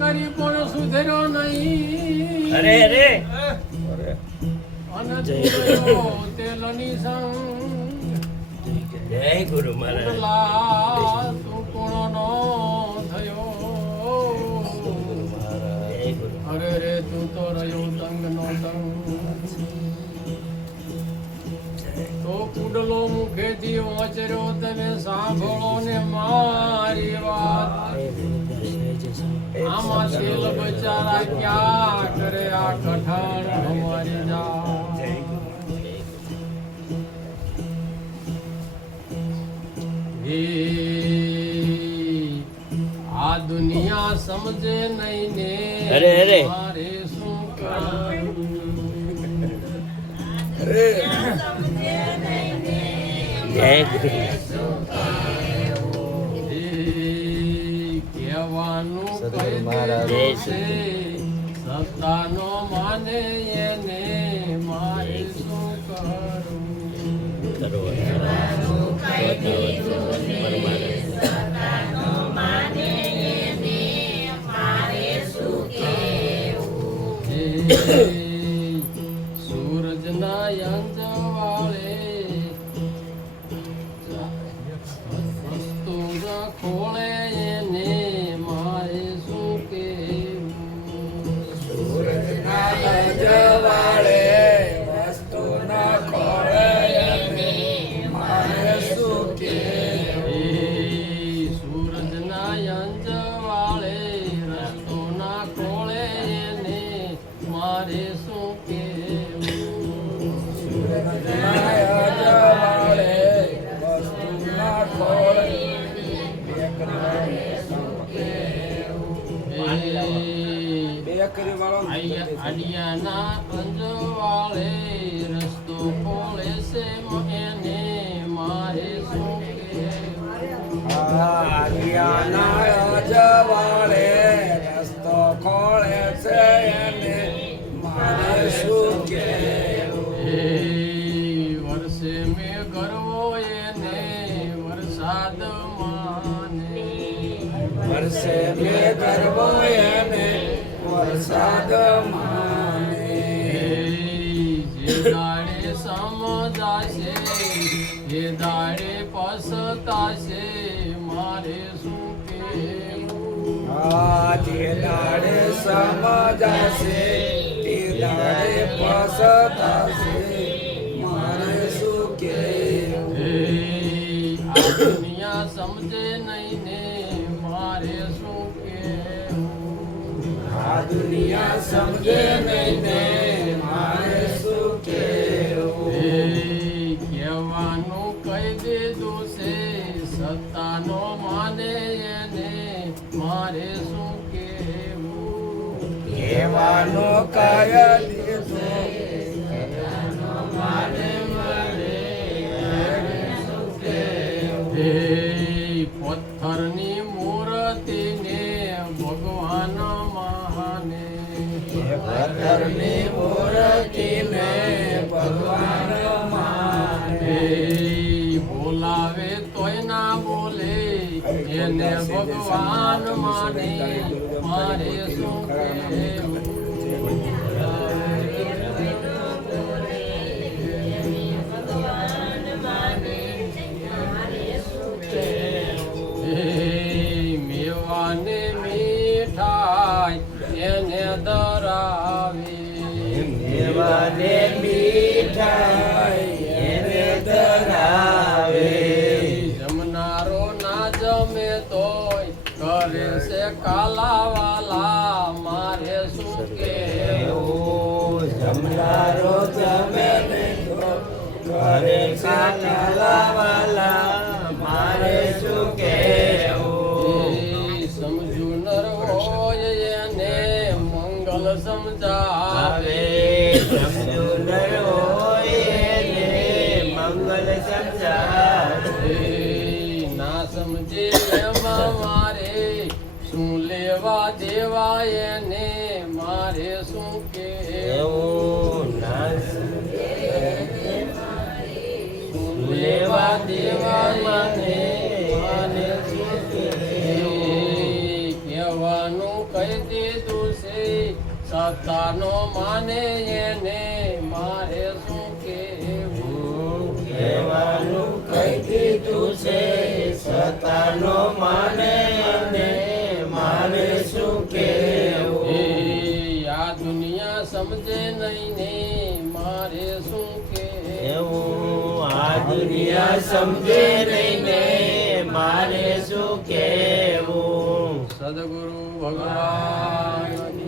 કરી પણ સુધર્યો નહીં. અરે અરે અને તું તેલની સંગ જય ગુરુ મહારાજ. ઉડલા તું કોણનો થયો. જય ગુરુ. અરે રે તું તો રહ્યો તંગ નો તંગ. તો કુડલો મુખેથી વચર્યો તમે સાંભળો ને મારી વાત. આમાં શીલ બચારા ક્યાં કરે આ કઠણ અમારી જાત. હે આ દુનિયા સમજે નહીં ને અરે, અરે. મારે શું કરવું? જય ગુરુ. હે કહેવાનું સદગુરુ કહી મહારાજ. દે છે સત્તાનો માને એને મારે શું કરવું? કરો. સૂરજના અંજવાળે વસ્તુના ખોળે એને મારે શું કેવું? સૂરજના અંજવાળે રસ્તોના ખોળે એને મારે શું કેવું? અડિયાના અંજવાળે રસ્તો ખોળે છે એને મારે શું કેવું? રસ્તો ખોળે છે એને મારે શું કેવું? હે વર્ષે મેં ગરવો એને વરસાદ માને. વર્ષે મેં ગરબો એને વરસાદ માને. જે દાડે સમજાશે એ દાડે પસતાશે મારે શું કેવું? જે દાડે સમજાશે તે દાડે પસતાશે મારે શું કેવું? હે આ દુનિયા સમજે નહીં ને મારે શું કેવું? આ દુનિયા સમજે નહીં ને મારે શું કેવું? હે કહેવાનું કહી દીધું છે સત્તાનો માને એને મારે શું કેવું? કહેવાનો કયા દિવસો હે પથ્થરની મૂર્તિને ભગવાન માને. પથ્થરની મૂર્તિને ભગવાન માને. હે બોલાવે તોય ના બોલે એને ભગવાન માને મારે શું કહેવું? હે મેવાને મીઠાઈ એને ધરાવે. મેવાને મીઠાઈ એને ધરાવે. જમનારો ના જમે તોય કરે છે કાલાવાલા મારે શું કેવું? જમનારો જમે ને તો કરે છે કાલાવાલા મારે શું કેવું? સમજુ નર હોય એને મંગલ સમજાવે. સમજુ નર હોય એને મંગલ સમજાવે. ના સમજે એમાં મારે શું લેવા દેવા એને મારે શું કેવું? લેવા દેવા મને મારે શું કહેવું? કહેવાનું કહી દીધું છે સત્તાનો માને એને મારે શું કહેવું કહેવાનું કઈ દીધું છે સતાનો માને અને મારે શું કહેવું એ આ દુનિયા સમજે નહીં ને મારે શું કહેવું એવું આ દુનિયા સમજે નહીં ને મારે શું કહેવું સદગુરુ ભગવાન